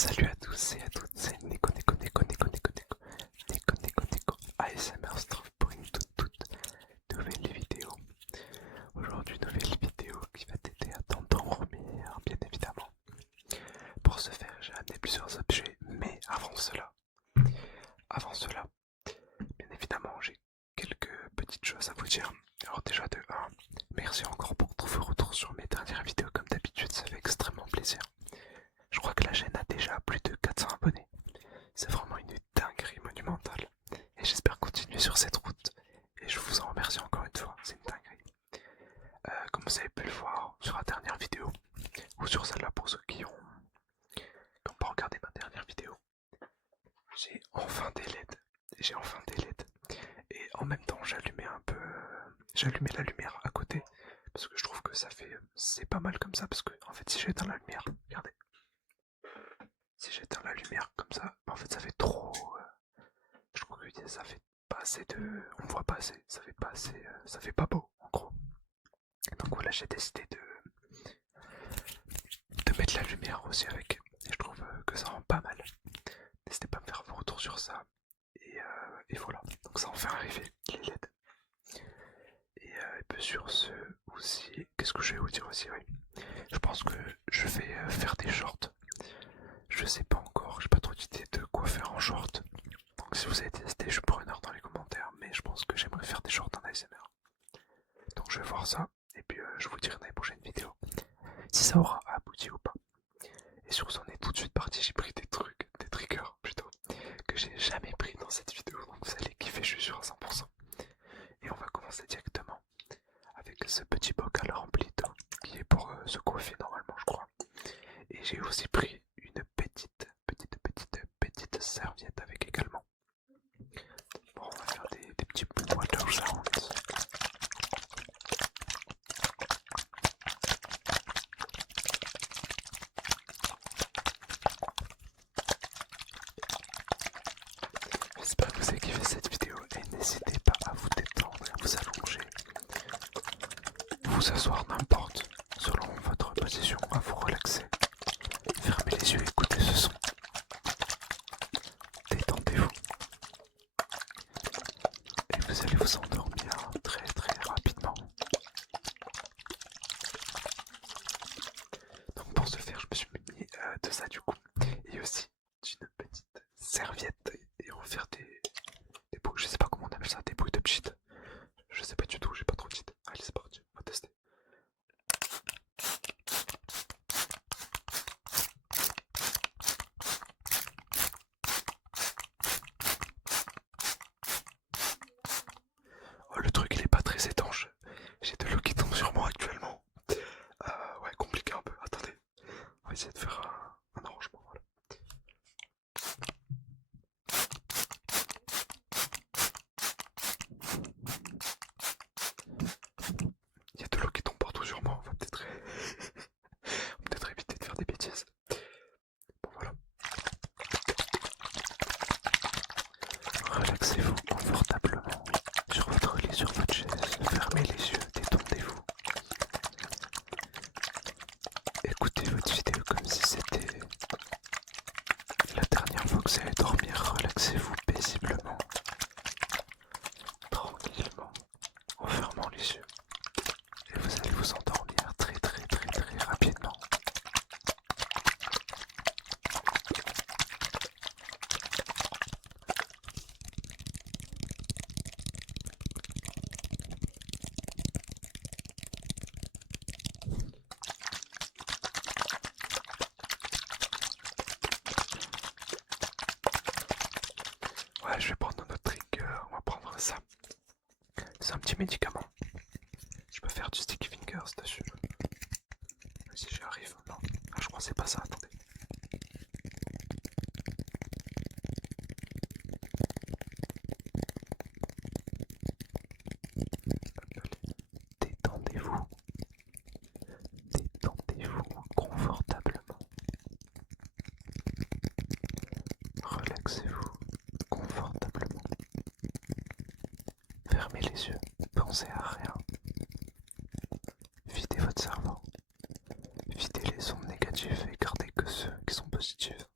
salut à tous et à toutes, c'est Neko ASMR se trouve pour une toute nouvelle vidéo. Aujourd'hui, nouvelle vidéo qui va t'aider à t'endormir, bien évidemment. Pour ce faire, j'ai amené plusieurs objets, mais avant cela, bien évidemment, j'ai quelques petites choses à vous dire. Alors déjà de 1, merci encore pour tous vos retours sur mes dernières vidéos, comme d'habitude, ça fait extrêmement plaisir. Je crois que la chaîne a déjà plus de 400 abonnés. C'est vraiment une dinguerie monumentale. Et j'espère continuer sur cette route. Et je vous en remercie encore une fois, c'est une dinguerie. Comme vous avez pu le voir sur la dernière vidéo, ou sur celle-là pour ceux qui ont pas regardé ma dernière vidéo, j'ai enfin des LED. Et en même temps, j'allumais la lumière à côté. Parce que je trouve que c'est pas mal comme ça. Parce que, en fait, si j'éteins la lumière, regardez. Si j'éteins la lumière comme ça, en fait, ça fait trop. Je trouve que ça fait pas assez de. On voit pas assez, ça fait pas assez. Ça fait pas beau, en gros. Donc voilà, j'ai décidé de mettre la lumière aussi avec. Et je trouve que ça rend pas mal. N'hésitez pas à me faire vos retours sur ça. Et voilà, donc ça en fait arriver les LED. Et puis sur ce aussi, qu'est-ce que je vais vous dire aussi, oui. Je pense que je vais faire des shorts. Je sais pas encore, j'ai pas trop d'idée de quoi faire en short. Donc si vous avez des idées, je suis preneur dans les commentaires, mais je pense que j'aimerais faire des shorts en ASMR. Donc je vais voir ça, et puis je vous dirai dans les prochaines vidéos si ça aura abouti ou pas. Et sur ce, on est tout de suite parti, j'ai pris des triggers plutôt, que j'ai jamais pris dans cette vidéo, donc vous allez kiffer, je suis sûr à 100%. Et on va commencer directement avec ce petit bocal rempli d'eau, qui est pour se coiffer normalement je crois. Et j'ai aussi pris une petite serviette avec également. Bon, on va faire des petits water sounds. J'espère que vous avez kiffé cette vidéo et n'hésitez pas à vous détendre et à vous allonger, vous asseoir n'importe, selon votre position, à vous relaxer. Fermez les yeux et écoutez ce son. Détendez-vous et vous allez vous endormir très rapidement. Donc pour ce faire, je me suis muni de ça du coup, et aussi d'une petite serviette, et on va faire des bouts, je sais pas comment on appelle ça, des bouts de pchit. Je sais pas du tout, j'ai pas trop d'idées. Allez, c'est parti, on va tester. Oh, le truc il est pas très étanche. J'ai de l'eau qui tombe sur moi actuellement. Ouais, compliqué un peu. Attendez, on va essayer de faire un arrangement. Voilà. Il y a de l'eau qui tombe partout sur moi. On va peut-être éviter de faire des bêtises. Bon, voilà. Relaxez-vous confortablement sur votre lit, sur votre chaise. Fermez les yeux, détendez-vous. Écoutez votre vidéo comme si c'était la dernière fois que vous allez dormir. Relaxez-vous paisiblement, tranquillement, en fermant les yeux. Et vous allez vous endormir très rapidement. Ouais, je vais prendre notre trigger, on va prendre ça. C'est un petit médicament. Je peux faire du sticky fingers dessus. Si j'y arrive, non. Ah, je crois que c'est pas ça, attendez. Détendez-vous. Détendez-vous confortablement. Relaxez-vous confortablement. Fermez les yeux, pensez à rien. Videz votre cerveau. Videz les ondes négatives et gardez que ceux qui sont positifs.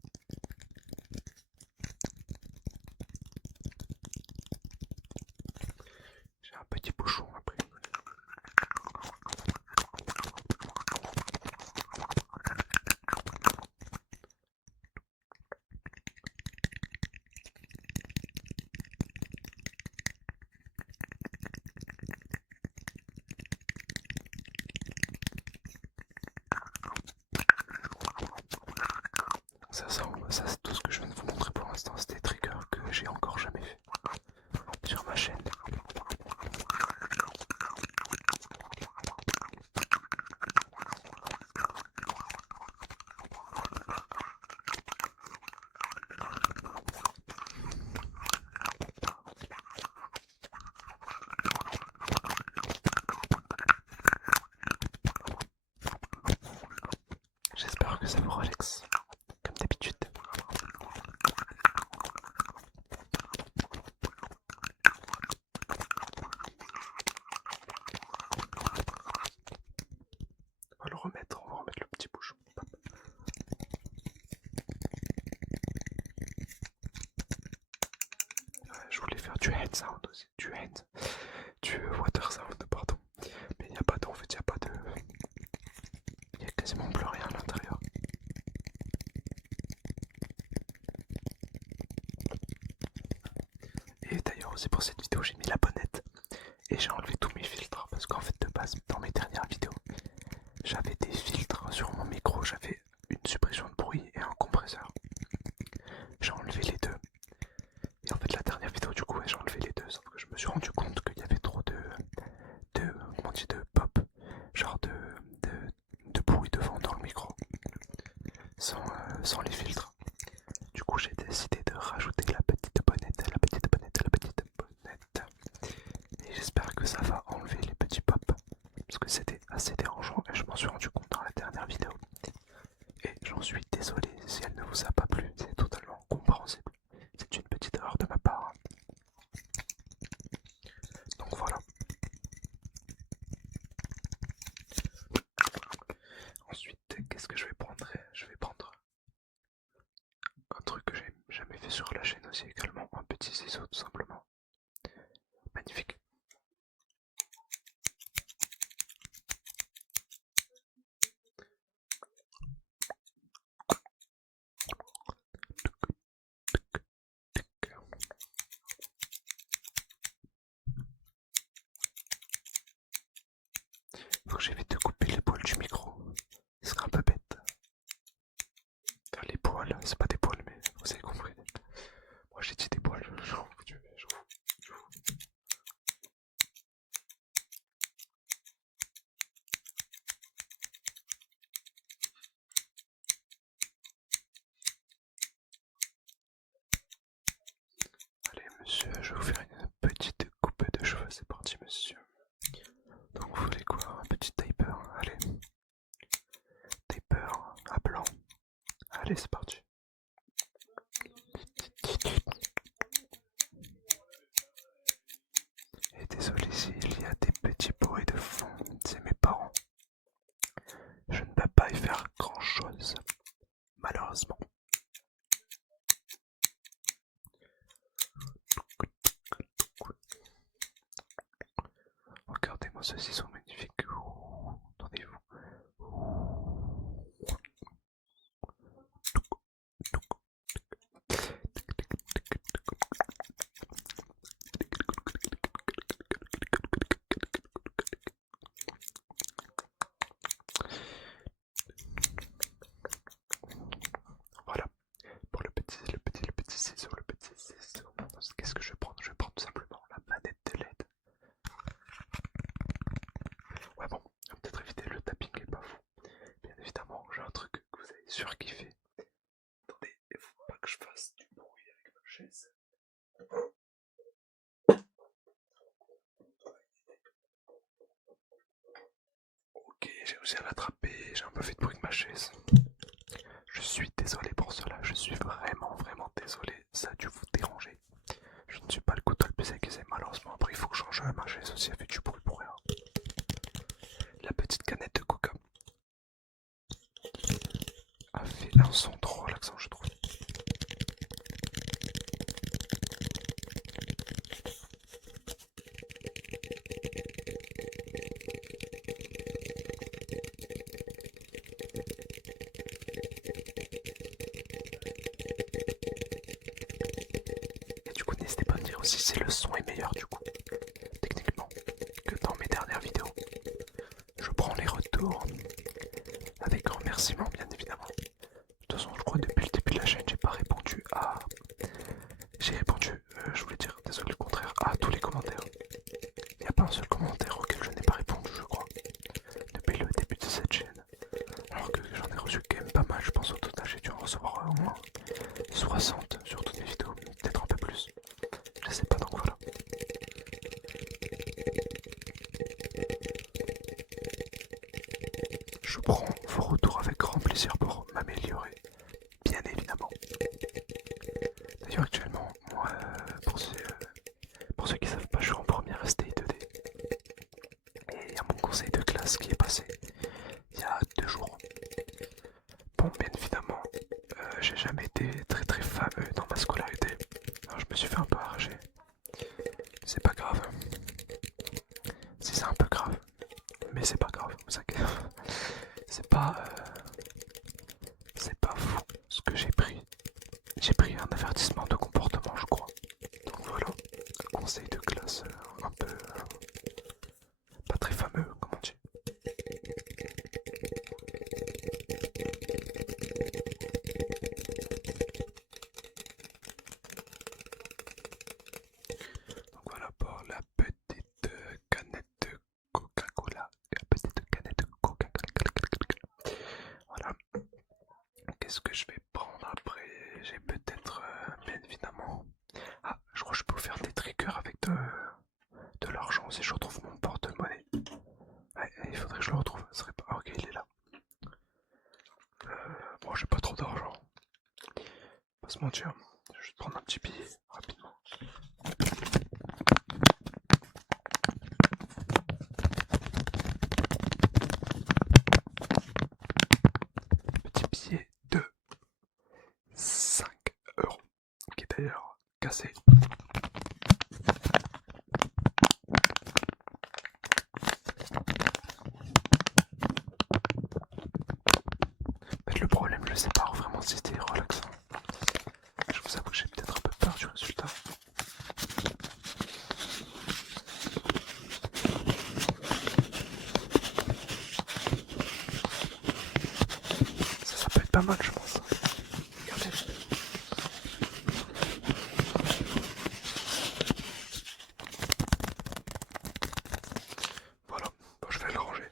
Ça c'est tout ce que je viens de vous montrer pour l'instant. C'est des triggers que j'ai encore jamais fait sur ma chaîne. J'espère que ça vous relaxe, comme d'habitude. On va le remettre, on va remettre le petit bouchon. Je voulais faire du hand sound aussi, du water sound, pardon. Mais il n'y a pas d'en fait, il n'y a pas de... Il n'y a quasiment plus rien à l'intérieur. Et d'ailleurs aussi pour cette vidéo j'ai mis la bonnette et j'ai enlevé tous mes filtres parce qu'en fait de base dans mes dernières vidéos j'avais des filtres sur mon micro, j'avais une suppression de bruit et un compresseur. J'ai enlevé les deux. Et en fait la dernière vidéo du coup j'ai enlevé les deux sauf que je me suis rendu compte qu'il y avait trop comment on dit, de pop, genre de bruit de vent dans le micro sans les filtres. Du coup j'ai décidé de rajouter la petite bonnette. Et j'espère que ça va enlever les petits pops parce que c'était assez dérangeant et je m'en suis rendu compte dans la dernière vidéo. Et j'en suis désolé si elle ne vous a pas plu, c'est totalement compréhensible. C'est une petite erreur de ma part. Donc voilà. Ensuite, qu'est-ce que je vais prendre? Je vais prendre un truc que j'ai jamais fait sur la chaîne aussi également, un petit ciseau tout simplement. Magnifique. Faut que j'évite de couper les poils du micro. Ce serait un peu bête. Enfin, les poils, c'est pas des poils, mais vous avez compris. Moi j'ai dit des poils, je m'en fous. Allez monsieur, je vais vous faire une petite coupe de cheveux, c'est parti monsieur. Donc vous voulez quoi? Un petit taper, allez. Taper à blanc. Allez c'est parti. Et désolé s'il y a des petits bruits de fond, c'est mes parents. Je ne peux pas y faire grand chose, malheureusement. Regardez-moi ce ciseau magnifique. Attendez-vous. Voilà, pour le petit ciseau, Qu'est-ce que je vais prendre? Je vais prendre tout simplement la manette de LED. Ouais bon, on va peut-être éviter le tapping et pas fou. Bien évidemment, j'ai un truc que vous allez surkiffer. Attendez, il faut pas que je fasse du bruit avec ma chaise. Ok, j'ai réussi à l'attraper, j'ai un peu fait de bruit avec ma chaise. Je suis désolé pour cela, je suis vraiment désolé, ça a dû vous déranger. Je ne suis pas le couteau le plus aiguisé malheureusement, après il faut que je change ma chaise aussi, elle fait du bruit pour rien. La petite canette de coca a fait un son trop relaxant je trouve. Et du coup n'hésitez pas à me dire aussi si le son est meilleur du coup, techniquement, que dans mes dernières vidéos. Je prends les retours avec remerciement bien évidemment. De toute façon je crois depuis le début moins 60 sur toutes mes vidéos, peut-être un peu plus. Je sais pas, donc voilà. Je prends vos retours avec grand plaisir pour m'améliorer, bien évidemment. D'ailleurs actuellement, moi, pour ceux qui savent pas, je suis en première STI 2D. Et il y a mon conseil de classe qui est passé il y a 2 jours. Bon, bien évidemment, j'ai jamais été très fameux dans ma scolarité. Alors je me suis fait un peu arracher. C'est pas grave. Si c'est un peu grave, mais c'est pas grave. C'est pas fou ce que j'ai pris. J'ai pris un avertissement de comportement, je crois. Donc voilà, un conseil de classe un peu pas très fameux, comme on dit. Donc voilà pour la petite canette de Coca-Cola. La petite canette de Coca-Cola. Voilà. Qu'est-ce que je vais prendre après? J'ai peut-être, bien évidemment. Ah, je crois que je peux faire des triggers avec de l'argent si je retrouve mon porte-monnaie. Ouais, il faudrait que je le retrouve. Ce serait pas. Ah, ok, il est là. Bon, j'ai pas trop d'argent. Pas se mentir. Je vais juste prendre un petit billet rapidement. Petit billet de 5 € qui est d'ailleurs cassé. En fait, le problème, je sais pas vraiment si c'était relaxant. Je vous avoue que j'ai peut-être un peu peur du résultat. Ça peut être pas mal, je pense. Regardez. Voilà, bon, je vais le ranger.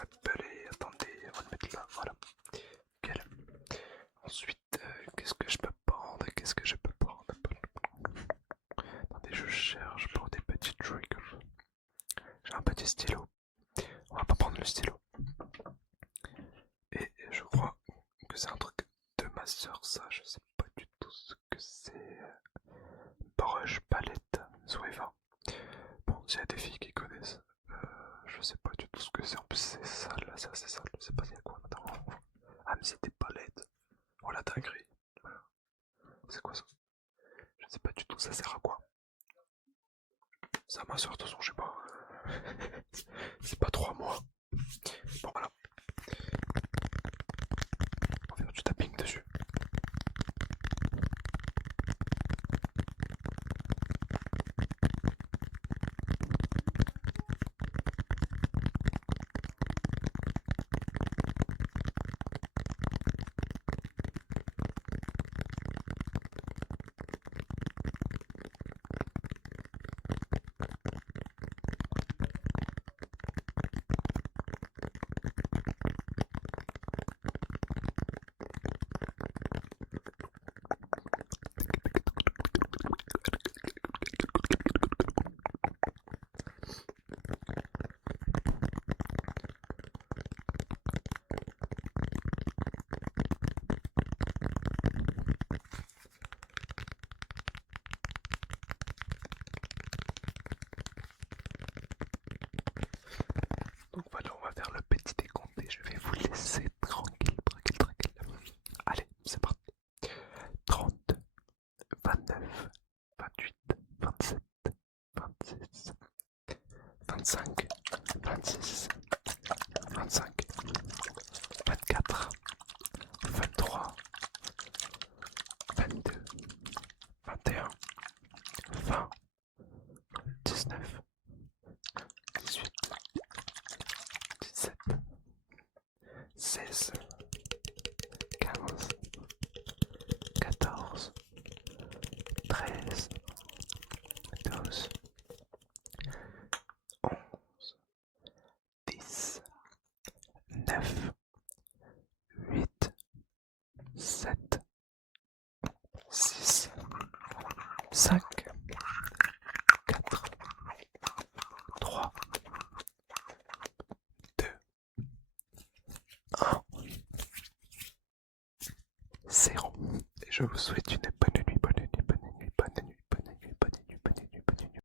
Hop, allez, attendez, on va le mettre là, voilà. Nickel. Ensuite, qu'est-ce que je peux prendre? Qu'est-ce que je peux prendre? Attendez, je cherche pour des petits triggers. J'ai un petit stylo. On va pas prendre le stylo. Et je crois que c'est un truc de ma soeur, ça. Je sais pas du tout ce que c'est. Brush palette Zoeva. Bon, s'il y a des filles qui connaissent, je sais pas du tout ce que c'est. En plus, c'est sale, là, c'est assez sale. Je sais pas c'est quoi maintenant. Ah, mais c'est des palettes. Oh la dinguerie. C'est quoi ça? Je sais pas du tout, ça sert à quoi? Ça ma soeur, de toute façon, je sais pas. C'est pas 3 mois. Bon, voilà. On va faire du tapping dessus. 5, 4, 3, 2, 1, 0. Et je vous souhaite une bonne nuit.